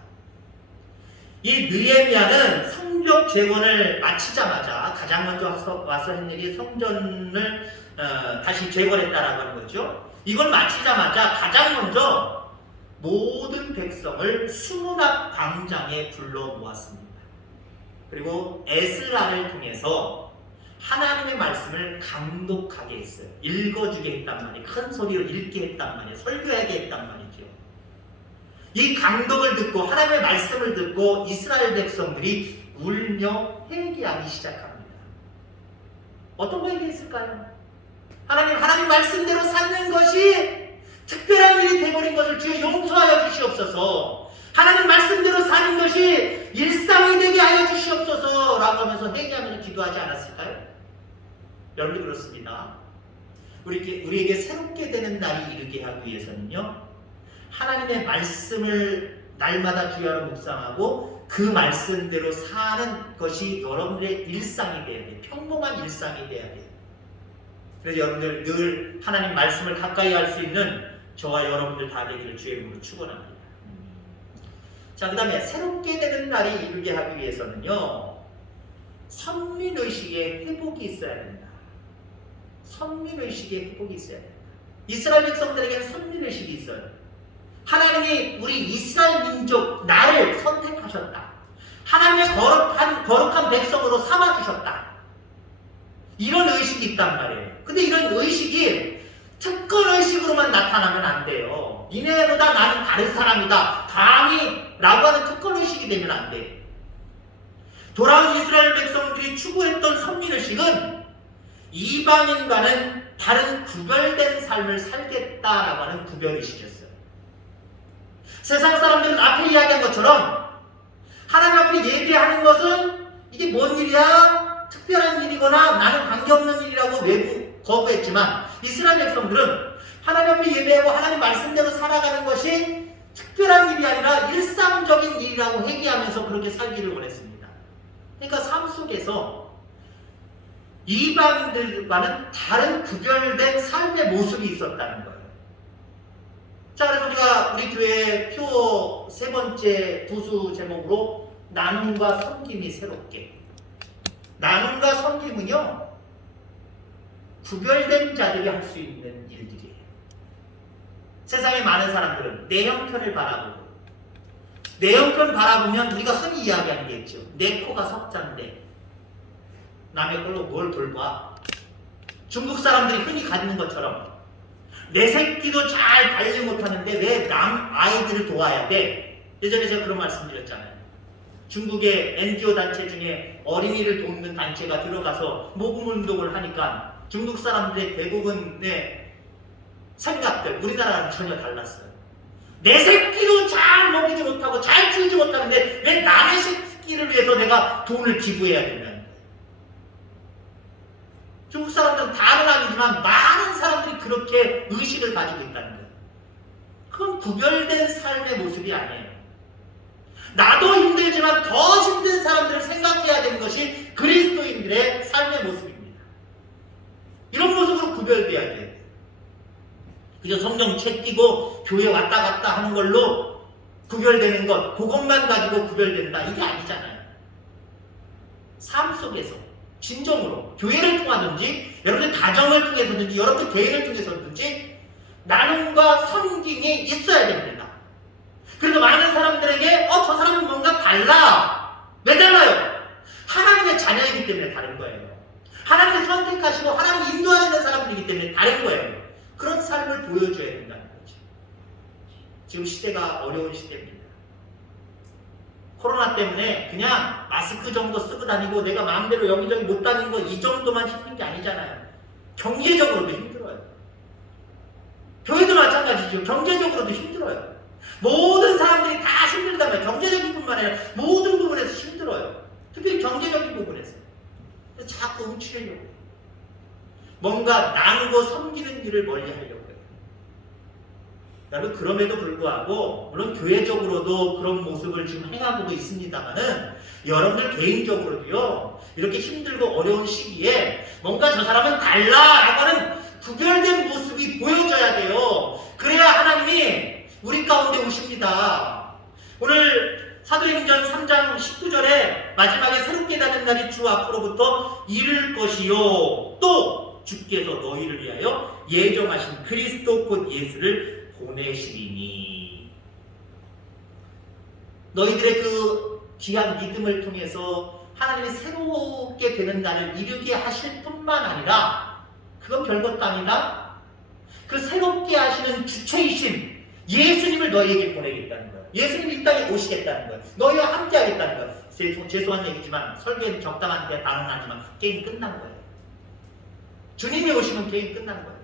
이 느헤미야는 성벽 재건을 마치자마자 가장 먼저 와서 한 일이 성전을 다시 재건했다라고 하는 거죠. 이걸 마치자마자 가장 먼저 모든 백성을 수문앞 광장에 불러 모았습니다. 그리고 에스라를 통해서 하나님의 말씀을 강독하게 했어요. 읽어주게 했단 말이에요. 큰 소리로 읽게 했단 말이에요. 설교하게 했단 말이죠. 이 강독을 듣고 하나님의 말씀을 듣고 이스라엘 백성들이 울며 회개하기 시작합니다. 어떤 거 얘기했을까요? 하나님 말씀대로 사는 것이 특별한 일이 되어버린 것을 주여 용서하여 주시옵소서. 하나님 말씀대로 사는 것이 일상이 되게 하여 주시옵소서 라고 하면서 회개하면서 기도하지 않았을까요? 여러분 그렇습니다. 우리에게 새롭게 되는 날이 이르게 하기 위해서는요, 하나님의 말씀을 날마다 주야로 묵상하고 그 말씀대로 사는 것이 여러분들의 일상이 돼야 돼요. 평범한 일상이 돼야 돼요. 그래서 여러분들 늘 하나님 말씀을 가까이 할 수 있는 저와 여러분들 다 되기를 주의 이름으로 축원합니다. 자, 그 다음에 새롭게 되는 날이 이르게 하기 위해서는요, 선민의식의 회복이 있어야 됩니다. 선민의식의 회복이 있어야 됩니다. 이스라엘 백성들에게는 선민의식이 있어요. 하나님이 우리 이스라엘 민족, 나를 선택하셨다. 하나님의 거룩한 백성으로 삼아주셨다. 이런 의식이 있단 말이에요. 근데 이런 의식이 특권의식으로만 나타나면 안 돼요. 니네보다 나는 다른 사람이다. 감히 라고 하는 특권의식이 되면 안 돼요. 돌아온 이스라엘 백성들이 추구했던 선민의식은 이방인과는 다른 구별된 삶을 살겠다라고 하는 구별의식이었어요. 세상 사람들은 앞에 이야기한 것처럼 하나님 앞에 예배하는 것은 이게 뭔 일이야? 특별한 일이거나 나는 관계없는 일이라고 외부 거부했지만 이스라엘 백성들은 하나님 앞에 예배하고 하나님 말씀대로 살아가는 것이 특별한 일이 아니라 일상적인 일이라고 회개하면서 그렇게 살기를 원했습니다. 그러니까 삶 속에서 이방인들과는 다른 구별된 삶의 모습이 있었다는 거예요. 자, 그래서 우리가 우리 교회 표 세 번째 부수 제목으로 나눔과 섬김이 새롭게. 나눔과 섬김은요, 구별된 자들이 할 수 있는 일들이에요. 세상에 많은 사람들은 내 형편을 바라보고, 내 형편 바라보면 우리가 흔히 이야기하는 게 있죠. 내 코가 석잔데 남의 걸로 뭘 돌봐. 중국 사람들이 흔히 갖는 것처럼 내 새끼도 잘 관리 못하는데 왜 남 아이들을 도와야 돼? 예전에 제가 그런 말씀 드렸잖아요. 중국의 NGO 단체 중에 어린이를 돕는 단체가 들어가서 모금운동을 하니까 중국 사람들의 대부분의 생각들, 우리나라랑 전혀 달랐어요. 내 새끼도 잘 먹이지 못하고 잘 키우지 못하는데 왜 남의 새끼를 위해서 내가 돈을 기부해야 되냐. 중국 사람들은 다는 아니지만 많은 사람들이 그렇게 의식을 가지고 있다는 거예요. 그건 구별된 삶의 모습이 아니에요. 나도 힘들지만 더 힘든 사람들을 생각해야 되는 것이 그리스도인들의 삶의 모습입니다. 이런 모습으로 구별돼야 돼요. 그저 성경 책 띄고 교회 왔다 갔다 하는 걸로 구별되는 것, 그것만 가지고 구별된다, 이게 아니잖아요. 삶 속에서 진정으로 교회를 통하든지 여러분들 가정을 통해서든지 여러분들 개인을 통해서든지 나눔과 섬김이 있어야 됩니다. 그래서 많은 사람들에게 저 사람은 뭔가 달라. 왜 달라요? 하나님의 자녀이기 때문에 다른 거예요. 하나님이 선택하시고 하나님이 인도하시는 사람들이기 때문에 다른 거예요. 그런 삶을 보여줘야 된다는 거죠. 지금 시대가 어려운 시대입니다. 코로나 때문에 그냥 마스크 정도 쓰고 다니고 내가 마음대로 여기저기 못 다니는 거 이 정도만 힘든 게 아니잖아요. 경제적으로도 힘들어요. 교회도 마찬가지죠. 경제적으로도 힘들어요. 모든 사람들이 다 힘들다면 경제적인 뿐만 아니라 모든 부분에서 힘들어요. 특히 경제적인 부분에서. 자꾸 움츠리려고 해요. 뭔가 나누고 섬기는 일을 멀리 하려고 해요. 여러분, 그럼에도 불구하고 물론 교회적으로도 그런 모습을 지금 행하고도 있습니다만은 여러분들 개인적으로도요, 이렇게 힘들고 어려운 시기에 뭔가 저 사람은 달라라고 하는 구별된 모습이 보여져야 돼요. 그래야 하나님이 우리 가운데 오십니다. 오늘 사도행전 3장 19절에 마지막에 새롭게 닫은 날이 주 앞으로부터 이를 것이요 또 주께서 너희를 위하여 예정하신 그리스도 곧 예수를 보내시리니. 너희들의 그 귀한 믿음을 통해서 하나님이 새롭게 되는 날을 이루게 하실 뿐만 아니라 그건 별것도 아니다. 그 새롭게 하시는 주체이신 예수님을 너희에게 보내겠다는 거예요. 예수님이 이 땅에 오시겠다는 거예요. 너희와 함께 하겠다는 거예요. 죄송한 얘기지만 설계는 적당한 데 단어는 아니지만 게임 끝난 거예요. 주님이 오시면 게임 끝난 거예요.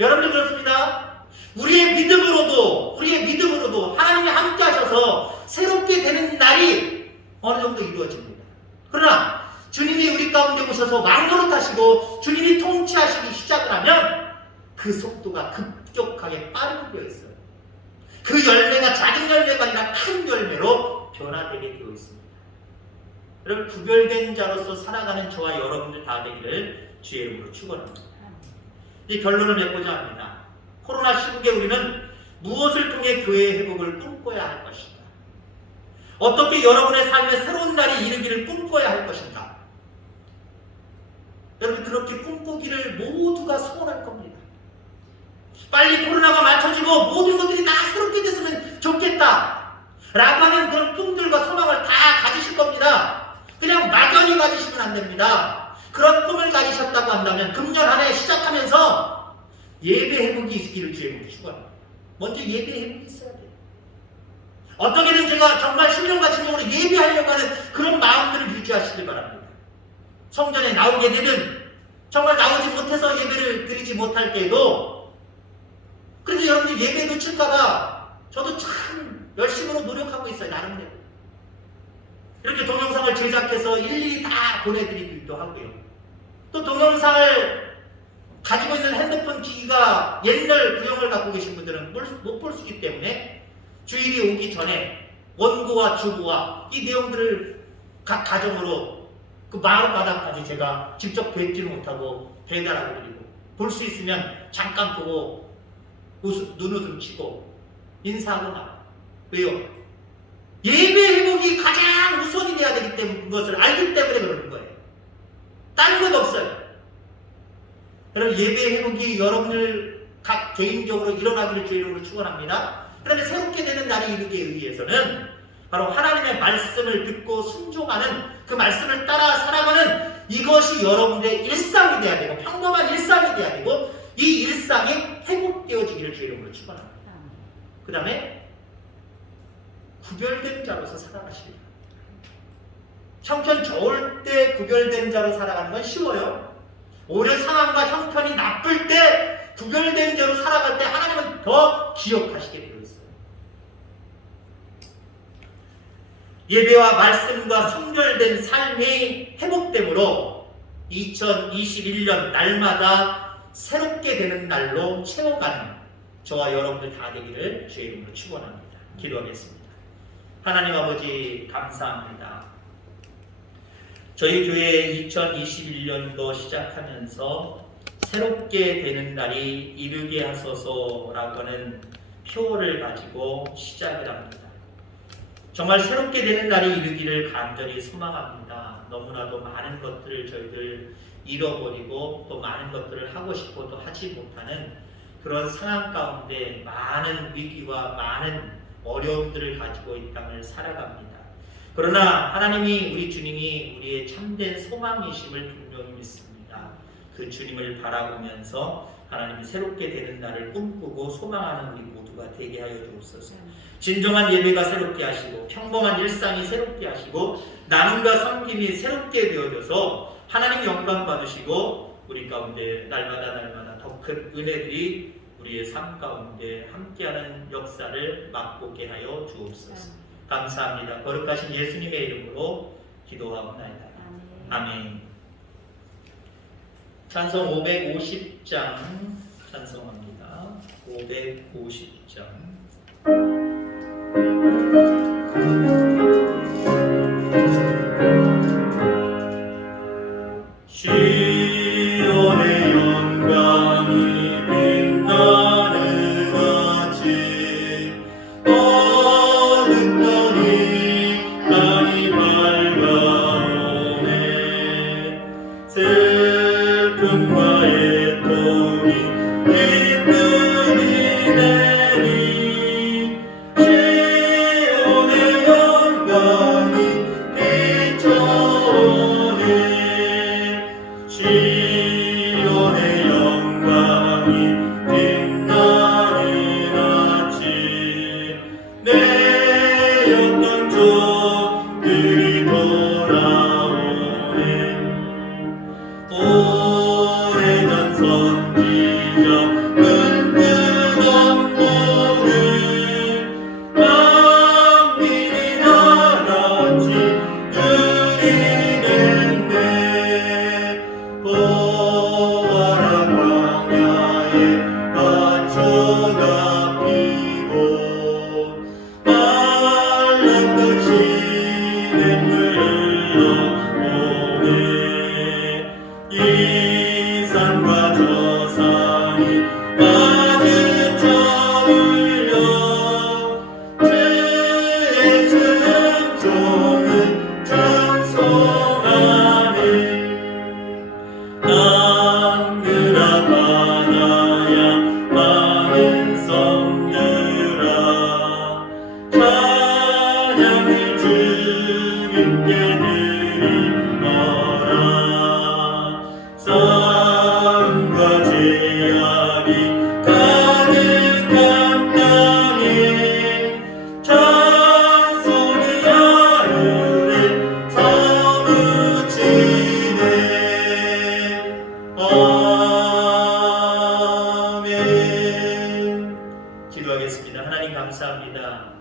여러분들 그렇습니다. 우리의 믿음으로도 하나님이 함께 하셔서 새롭게 되는 날이 어느 정도 이루어집니다. 그러나 주님이 우리 가운데 오셔서 왕노릇 하시고 주님이 통치하시기 시작을 하면 그 속도가 급격하게 빠르게 되어 있어요. 그 열매가 작은 열매가 아니라 큰 열매로 변화되게 되어 있습니다. 여러분, 구별된 자로서 살아가는 저와 여러분들 다 되기를 주의 이름으로 축원합니다. 이 결론을 맺고자 합니다. 코로나 시국에 우리는 무엇을 통해 교회의 회복을 꿈꿔야 할 것인가? 어떻게 여러분의 삶에 새로운 날이 이르기를 꿈꿔야 할 것인가? 여러분, 그렇게 꿈꾸기를 모두가 소원할 겁니다. 빨리 코로나가 맞춰지고 모든 것들이 다 새롭게 됐으면 좋겠다 라고 하는 그런 꿈들과 소망을 다 가지실 겁니다. 그냥 막연히 가지시면 안 됩니다. 그런 꿈을 가지셨다고 한다면 금년 한 해 시작하면서 예배 회복이 있기를 주의 축원합니다. 먼저 예배 회복이 있어야 돼요. 어떻게든 제가 정말 신령같은 용으로 예배하려고 하는 그런 마음들을 유지하시길 바랍니다. 성전에 나오게 되든 정말 나오지 못해서 예배를 드리지 못할 때에도 그래서 여러분들 예배 놓칠까봐 저도 참 열심으로 노력하고 있어요. 나름대로. 이렇게 동영상을 제작해서 일일이 다 보내드리기도 하고요. 또 동영상을 가지고 있는 핸드폰 기기가 옛날 구형을 갖고 계신 분들은 못 볼 수 있기 때문에 주일이 오기 전에 원고와 주고와 이 내용들을 각 가정으로 그 마을바닥까지 제가 직접 뵙지는 못하고 배달하고 드리고 볼 수 있으면 잠깐 보고 눈웃음 치고 인사하고 나와. 왜요? 예배 회복이 가장 우선이 돼야 되기 때문에 그것을 알기 때문에 그러는 거예요. 다른 것 없어요. 여러분, 예배 회복이 여러분들 각 개인적으로 일어나기를 주의 이름으로 축원합니다. 그런데 새롭게 되는 날이 이르기 위해서는 바로 하나님의 말씀을 듣고 순종하는 그 말씀을 따라 살아가는 이것이 여러분의 일상이 돼야 되고 평범한 일상이 돼야 되고 이 일상이 회복되어지기를 주의 이름으로 축원합니다. 그 다음에 구별된 자로서 살아가십니다. 형편 좋을 때 구별된 자로 살아가는 건 쉬워요. 오히려 상황과 형편이 나쁠 때 구별된 자로 살아갈 때 하나님은 더 기억하시게 되어 있어요. 예배와 말씀과 성결된 삶이 회복됨으로 2021년 날마다 새롭게 되는 날로 채워가는 저와 여러분들 다 되기를 주의 이름으로 축원합니다. 기도하겠습니다. 하나님 아버지 감사합니다. 저희 교회 2021년도 시작하면서 새롭게 되는 날이 이르게 하소서라고 하는 표어를 가지고 시작을 합니다. 정말 새롭게 되는 날이 이르기를 간절히 소망합니다. 너무나도 많은 것들을 저희들 잃어버리고 또 많은 것들을 하고 싶어도 하지 못하는 그런 상황 가운데 많은 위기와 많은 어려움들을 가지고 이 땅을 살아갑니다. 그러나 하나님이 우리 주님이 우리의 참된 소망이심을 분명히 믿습니다. 그 주님을 바라보면서 하나님이 새롭게 되는 날을 꿈꾸고 소망하는 우리 모두가 되게 하여 주옵소서. 진정한 예배가 새롭게 하시고 평범한 일상이 새롭게 하시고 나눔과 섬김이 새롭게 되어져서 하나님 영광 받으시고 우리 가운데 날마다 더 큰 은혜들이 우리의 삶 가운데 함께하는 역사를 맛보게 하여 주옵소서. 감사합니다. 거룩하신 예수님의 이름으로 기도하옵나이다. 아멘. 찬송 550장 찬송합니다. 550장. 시온의 영광이 빛나는 같이 어둡더니 땅이 밝아오네. 슬픔과 애통이 기쁨이 되니 시온의 영광이 비춰오네. 시온의 영광이 빛나는 아침 내었던 종들이 돌아오네. 오래전 선지자 은근한 모든 만민이 나같이 누리겠네. 보아라 광야에 화초가 피고 말랐던 시냇물 흘러오네. 이 산과 저 산이 마주쳐 울려 주의 승종은 찬송하네. 남유라 바다야 많은 섬유라 찬양을 주님께 드리노라. 싸움과 제약이 가득한 땅에 찬송이 하늘에 사무치네. 아멘. 기도하겠습니다. 하나님 감사합니다.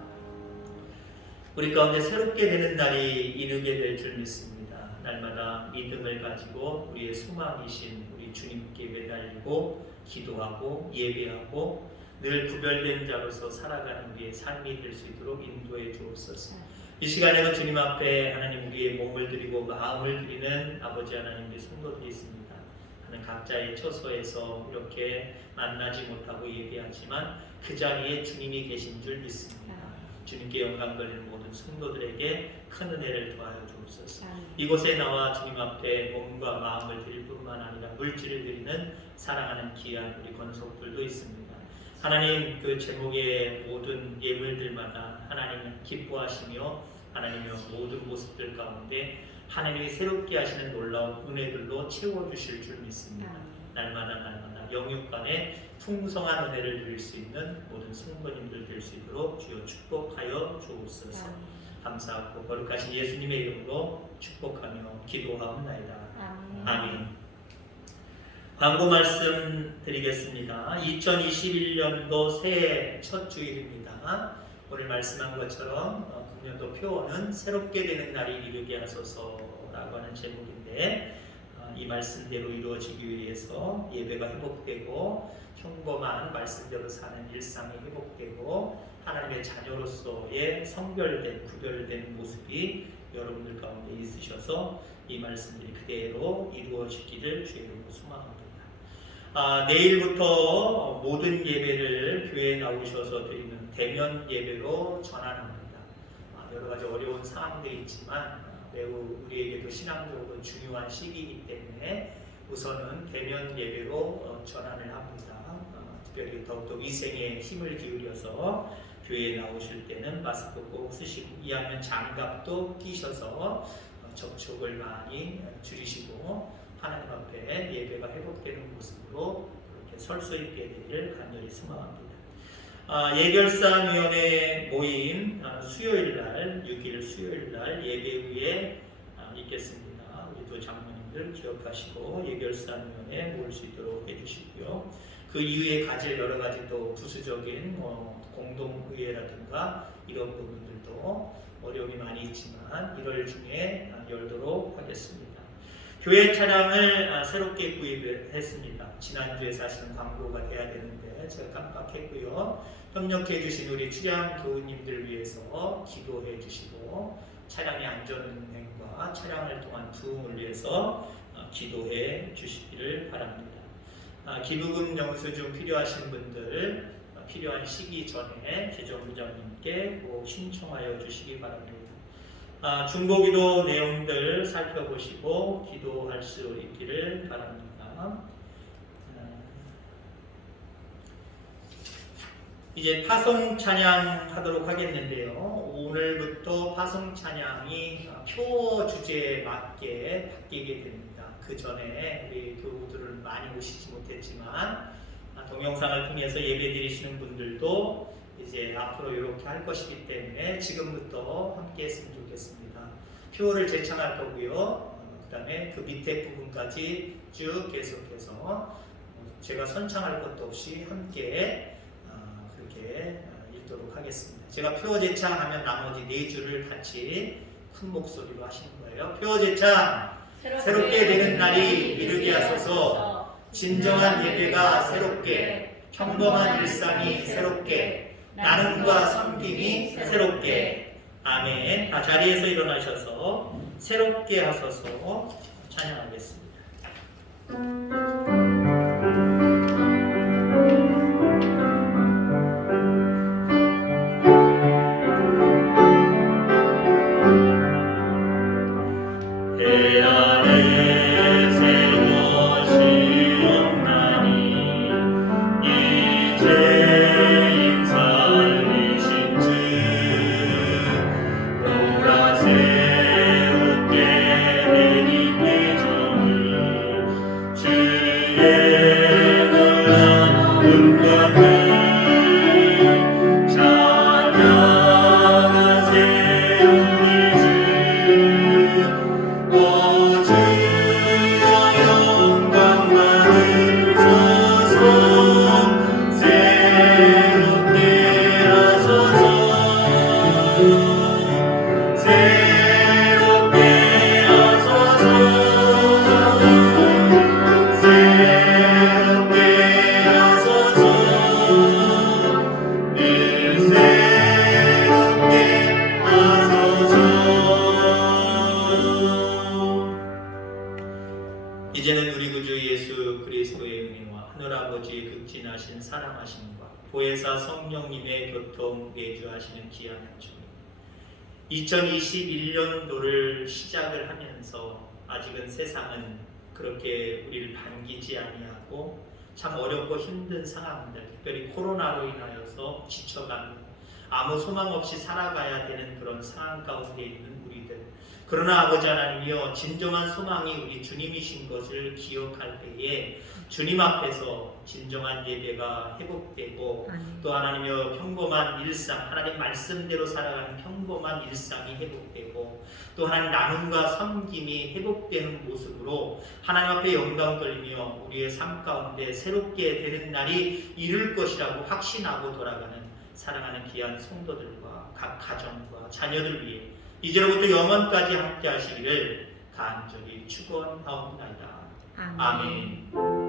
우리 가운데 새롭게 되는 날이 이르게 될 줄 믿습니다. 날마다 믿음을 가지고 우리의 소망이신 우리 주님께 매달리고 기도하고 예배하고 늘 구별된 자로서 살아가는 우리의 삶이 될 수 있도록 인도해 주옵소서. 이 시간에도 주님 앞에 하나님 우리의 몸을 드리고 마음을 드리는 아버지 하나님의 성도들이 있습니다. 하나님 각자의 처소에서 이렇게 만나지 못하고 예배하지만 그 자리에 주님이 계신 줄 믿습니다. 주님께 영광 돌리는 모든 성도들에게 큰 은혜를 더하여 주옵소서. 이곳에 나와 주님 앞에 몸과 마음을 드릴 뿐만 아니라 물질을 드리는 사랑하는 귀한 우리 권속들도 있습니다. 하나님 그 제목의 모든 예물들마다 하나님은 기뻐하시며 하나님의 모든 모습들 가운데 하나님이 새롭게 하시는 놀라운 은혜들로 채워주실 줄 믿습니다. 날마다 영육간에 풍성한 은혜를 누릴 수 있는 모든 성도님들 될 수 있도록 주여 축복하여 주옵소서. 감사하고 거룩하신 예수님의 이름으로 축복하며 기도하옵나이다. 아멘. 광고 말씀 드리겠습니다. 2021년도 새해 첫 주일입니다. 오늘 말씀한 것처럼 금년도 표어는 새롭게 되는 날이 이르게 하소서라고 하는 제목인데 이 말씀대로 이루어지기 위해서 예배가 회복되고 평범한 말씀대로 사는 일상이 회복되고 하나님의 자녀로서의 성별된 구별된 모습이 여러분들 가운데 있으셔서 이 말씀들이 그대로 이루어지기를 주의 이름으로 소망합니다. 내일부터 모든 예배를 교회에 나오셔서 드리는 대면 예배로 전환합니다. 여러 가지 어려운 상황들이 있지만 매우 우리에게도 신앙적으로 중요한 시기이기 때문에 우선은 대면 예배로 전환을 합니다. 특별히 더욱더 위생에 힘을 기울여서 교회에 나오실 때는 마스크 꼭 쓰시고, 이하면 장갑도 끼셔서 접촉을 많이 줄이시고 하나님 앞에 예배가 회복되는 모습으로 그렇게 설 수 있게 되기를 간절히 소망합니다. 예결산위원회 모임 수요일날 6일 수요일날 예배 후에 있겠습니다. 우리 두 장로님들 기억하시고 예결산위원회 모일 수 있도록 해주시고요. 그 이후에 가질 여러 가지 또 부수적인 공동의회라든가 이런 부분들도 어려움이 많이 있지만 1월 중에 열도록 하겠습니다. 교회 차량을 새롭게 구입했습니다. 지난주에 사실은 광고가 돼야 되는데 제가 깜빡했고요. 협력해 주신 우리 출양 교우님들 위해서 기도해 주시고 차량의 안전운행과 차량을 통한 부흥을 위해서 기도해 주시기를 바랍니다. 기부금 영수증 필요하신 분들 필요한 시기 전에 재정부장님께 꼭 신청하여 주시기 바랍니다. 중보기도 내용들 살펴보시고 기도할 수 있기를 바랍니다. 이제 파송 찬양 하도록 하겠는데요. 오늘부터 파송 찬양이 표 주제에 맞게 바뀌게 됩니다. 그 전에 우리 교우들은 많이 오시지 못했지만 동영상을 통해서 예배 드리시는 분들도 이제 앞으로 이렇게 할 것이기 때문에 지금부터 함께 했으면 좋겠습니다. 표를 제창할 거고요. 그 다음에 그 밑에 부분까지 쭉 계속해서 제가 선창할 것도 없이 함께 그렇게 읽도록 하겠습니다. 제가 표 제창하면 나머지 4줄을 같이 큰 목소리로 하시는 거예요. 표 제창! 새롭게 되는 날이 이르게 하소서. 진정한 예배가 새롭게, 평범한 일상이 새롭게, 나눔과 섬김이 새롭게. 아멘. 다 자리에서 일어나셔서 새롭게 하소서 찬양하겠습니다. 이제는 우리 구주 예수 그리스도의 은혜와 하늘아버지의 극진하신 사랑하심과 보혜사 성령님의 교통 내주하시는 귀한 주님, 2021년도를 시작을 하면서 아직은 세상은 그렇게 우리를 반기지 아니하고 참 어렵고 힘든 상황들, 특별히 코로나로 인하여서 지쳐가는 아무 소망 없이 살아가야 되는 그런 상황 가운데 있는 우리들, 그러나 아버지 하나님이여, 진정한 소망이 우리 주님이신 것을 기억할 때에 주님 앞에서 진정한 예배가 회복되고, 또 하나님이여 평범한 일상, 하나님 말씀대로 살아가는 평범한 일상이 회복되고, 또 하나님 나눔과 섬김이 회복되는 모습으로 하나님 앞에 영광 돌리며 우리의 삶 가운데 새롭게 되는 날이 이룰 것이라고 확신하고 돌아가는 사랑하는 귀한 성도들과 각 가정과 자녀들 위해 이제로부터 영원까지 함께 하시기를 간절히 축원하옵나이다. 아멘.